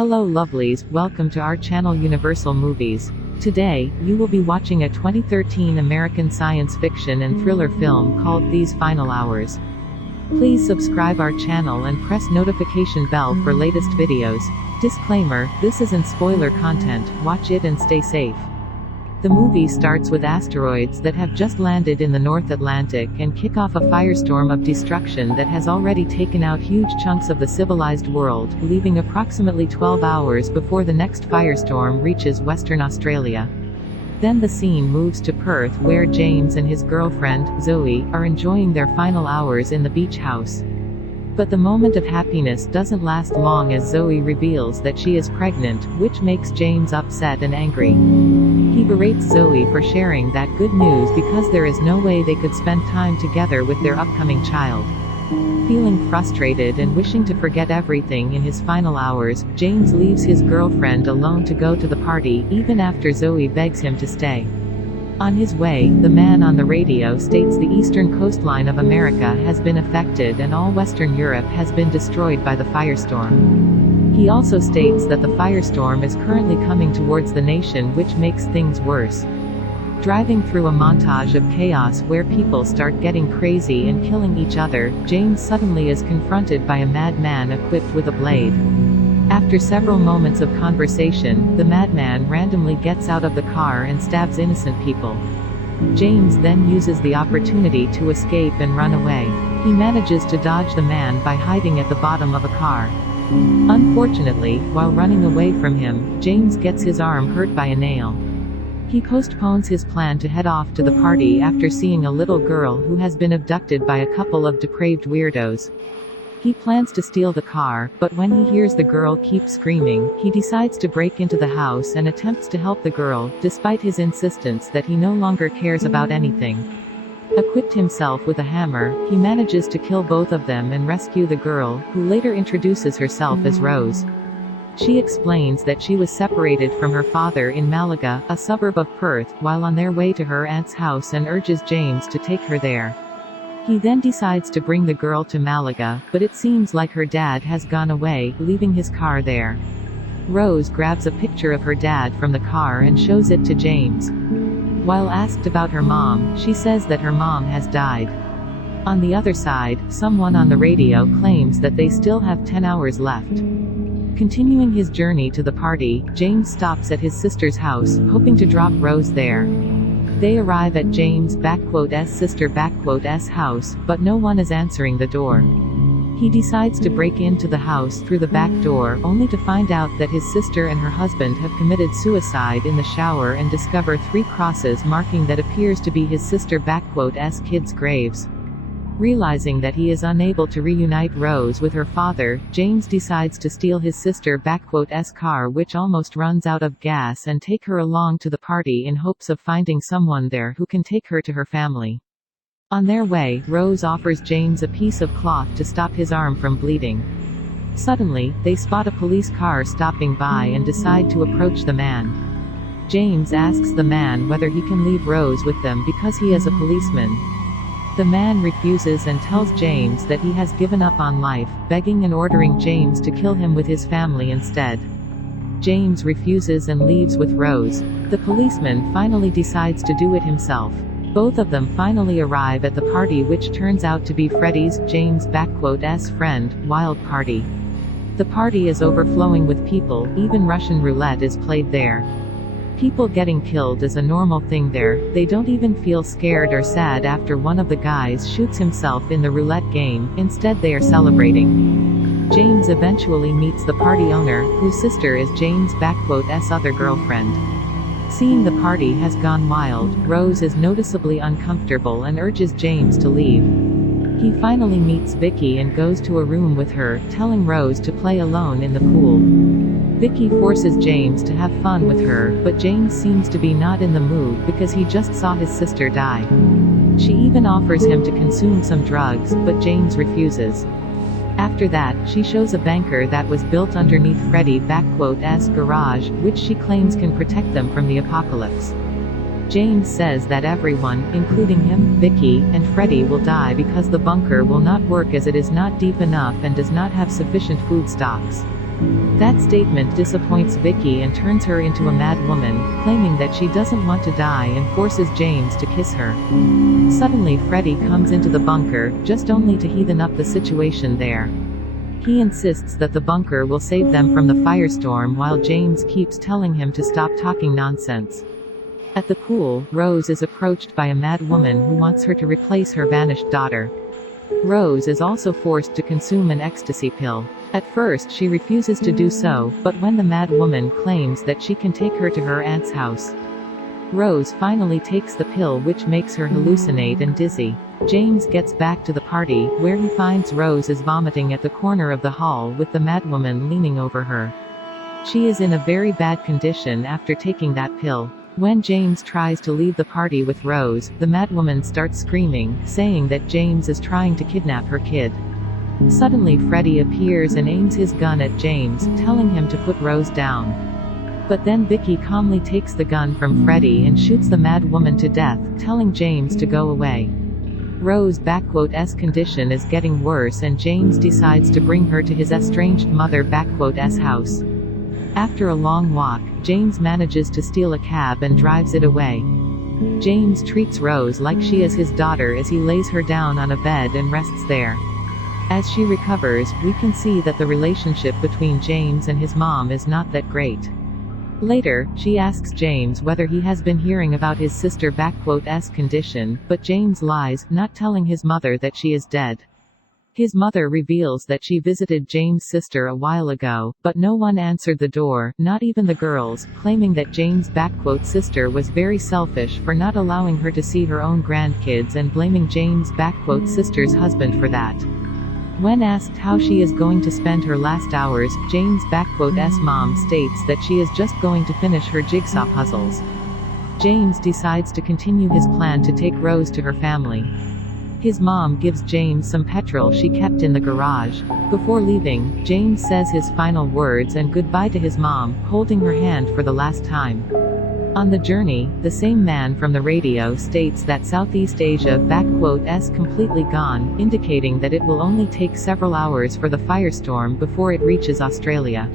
Hello lovelies, welcome to our channel Universal Movies. Today, you will be watching a 2013 American science fiction and thriller film called These Final Hours. Please subscribe our channel and press notification bell for latest videos. Disclaimer, this isn't spoiler content, watch it and stay safe. The movie starts with asteroids that have just landed in the North Atlantic and kick off a firestorm of destruction that has already taken out huge chunks of the civilized world, leaving approximately 12 hours before the next firestorm reaches Western Australia. Then the scene moves to Perth where James and his girlfriend, Zoe, are enjoying their final hours in the beach house. But the moment of happiness doesn't last long as Zoe reveals that she is pregnant, which makes James upset and angry. He berates Zoe for sharing that good news because there is no way they could spend time together with their upcoming child. Feeling frustrated and wishing to forget everything in his final hours, James leaves his girlfriend alone to go to the party, even after Zoe begs him to stay. On his way, the man on the radio states the eastern coastline of America has been affected and all Western Europe has been destroyed by the firestorm. He also states that the firestorm is currently coming towards the nation, which makes things worse. Driving through a montage of chaos where people start getting crazy and killing each other, James suddenly is confronted by a madman equipped with a blade. After several moments of conversation, the madman randomly gets out of the car and stabs innocent people. James then uses the opportunity to escape and run away. He manages to dodge the man by hiding at the bottom of a car. Unfortunately, while running away from him, James gets his arm hurt by a nail. He postpones his plan to head off to the party after seeing a little girl who has been abducted by a couple of depraved weirdos. He plans to steal the car, but when he hears the girl keep screaming, he decides to break into the house and attempts to help the girl, despite his insistence that he no longer cares about anything. Equipped himself with a hammer, he manages to kill both of them and rescue the girl, who later introduces herself as Rose. She explains that she was separated from her father in Malaga, a suburb of Perth, while on their way to her aunt's house and urges James to take her there. He then decides to bring the girl to Malaga, but it seems like her dad has gone away, leaving his car there. Rose grabs a picture of her dad from the car and shows it to James. While asked about her mom, she says that her mom has died. On the other side, someone on the radio claims that they still have 10 hours left. Continuing his journey to the party, James stops at his sister's house, hoping to drop Rose there. They arrive at James' sister's house, but no one is answering the door. He decides to break into the house through the back door, only to find out that his sister and her husband have committed suicide in the shower and discover 3 crosses marking that appears to be his sister kids' graves. Realizing that he is unable to reunite Rose with her father, James decides to steal his sister car, which almost runs out of gas, and take her along to the party in hopes of finding someone there who can take her to her family. On their way, Rose offers James a piece of cloth to stop his arm from bleeding. Suddenly, they spot a police car stopping by and decide to approach the man. James asks the man whether he can leave Rose with them because he is a policeman. The man refuses and tells James that he has given up on life, begging and ordering James to kill him with his family instead. James refuses and leaves with Rose. The policeman finally decides to do it himself. Both of them finally arrive at the party, which turns out to be Freddy's, James' friend, wild party. The party is overflowing with people, even Russian roulette is played there. People getting killed is a normal thing there, they don't even feel scared or sad after one of the guys shoots himself in the roulette game, instead they are celebrating. James eventually meets the party owner, whose sister is James' other girlfriend. Seeing the party has gone wild, Rose is noticeably uncomfortable and urges James to leave. He finally meets Vicky and goes to a room with her, telling Rose to play alone in the pool. Vicky forces James to have fun with her, but James seems to be not in the mood because he just saw his sister die. She even offers him to consume some drugs, but James refuses. After that, she shows a bunker that was built underneath Freddy's garage, which she claims can protect them from the apocalypse. James says that everyone, including him, Vicky, and Freddy will die because the bunker will not work as it is not deep enough and does not have sufficient food stocks. That statement disappoints Vicky and turns her into a mad woman, claiming that she doesn't want to die and forces James to kiss her. Suddenly Freddy comes into the bunker, just only to heathen up the situation there. He insists that the bunker will save them from the firestorm while James keeps telling him to stop talking nonsense. At the pool, Rose is approached by a mad woman who wants her to replace her vanished daughter. Rose is also forced to consume an ecstasy pill. At first she refuses to do so, but when the mad woman claims that she can take her to her aunt's house, Rose finally takes the pill, which makes her hallucinate and dizzy. James gets back to the party, where he finds Rose is vomiting at the corner of the hall with the madwoman leaning over her. She is in a very bad condition after taking that pill. When James tries to leave the party with Rose, the madwoman starts screaming, saying that James is trying to kidnap her kid. Suddenly Freddy appears and aims his gun at James, telling him to put Rose down. But then Vicky calmly takes the gun from Freddy and shoots the mad woman to death, telling James to go away. Rose's condition is getting worse and James decides to bring her to his estranged mother's house. After a long walk, James manages to steal a cab and drives it away. James treats Rose like she is his daughter as he lays her down on a bed and rests there. As she recovers, we can see that the relationship between James and his mom is not that great. Later, she asks James whether he has been hearing about his sister's condition, but James lies, not telling his mother that she is dead. His mother reveals that she visited James' sister a while ago, but no one answered the door, not even the girls, claiming that James' sister was very selfish for not allowing her to see her own grandkids and blaming James' sister's husband for that. When asked how she is going to spend her last hours, James' mom states that she is just going to finish her jigsaw puzzles. James decides to continue his plan to take Rose to her family. His mom gives James some petrol she kept in the garage. Before leaving, James says his final words and goodbye to his mom, holding her hand for the last time. On the journey, the same man from the radio states that Southeast Asia is completely gone, indicating that it will only take several hours for the firestorm before it reaches Australia.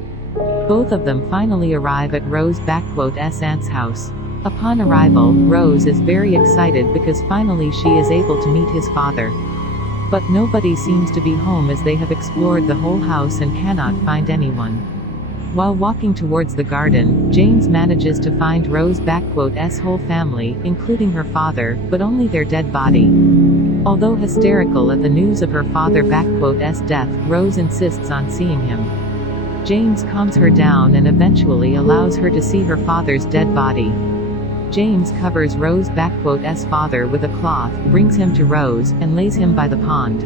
Both of them finally arrive at Rose's aunt's house. Upon arrival, Rose is very excited because finally she is able to meet his father. But nobody seems to be home as they have explored the whole house and cannot find anyone. While walking towards the garden, James manages to find Rose's whole family, including her father, but only their dead body. Although hysterical at the news of her father's death, Rose insists on seeing him. James calms her down and eventually allows her to see her father's dead body. James covers Rose's father with a cloth, brings him to Rose, and lays him by the pond.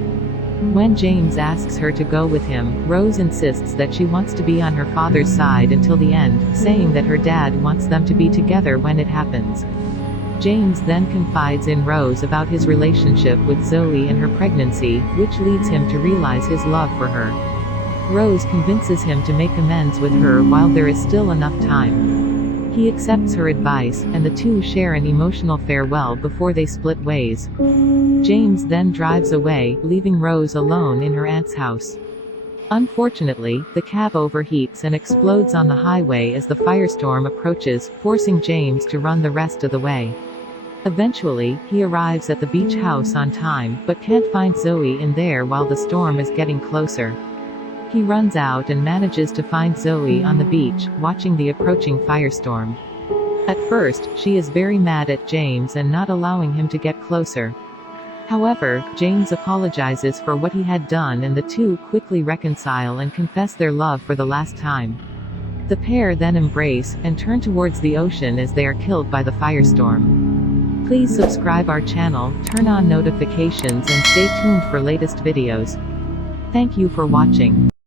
When James asks her to go with him, Rose insists that she wants to be on her father's side until the end, saying that her dad wants them to be together when it happens. James then confides in Rose about his relationship with Zoe and her pregnancy, which leads him to realize his love for her. Rose convinces him to make amends with her while there is still enough time. He accepts her advice, and the two share an emotional farewell before they split ways. James then drives away, leaving Rose alone in her aunt's house. Unfortunately, the cab overheats and explodes on the highway as the firestorm approaches, forcing James to run the rest of the way. Eventually, he arrives at the beach house on time, but can't find Zoe in there while the storm is getting closer. He runs out and manages to find Zoe on the beach, watching the approaching firestorm. At first, she is very mad at James and not allowing him to get closer. However, James apologizes for what he had done and the two quickly reconcile and confess their love for the last time. The pair then embrace, and turn towards the ocean as they are killed by the firestorm. Please subscribe our channel, turn on notifications and stay tuned for latest videos. Thank you for watching.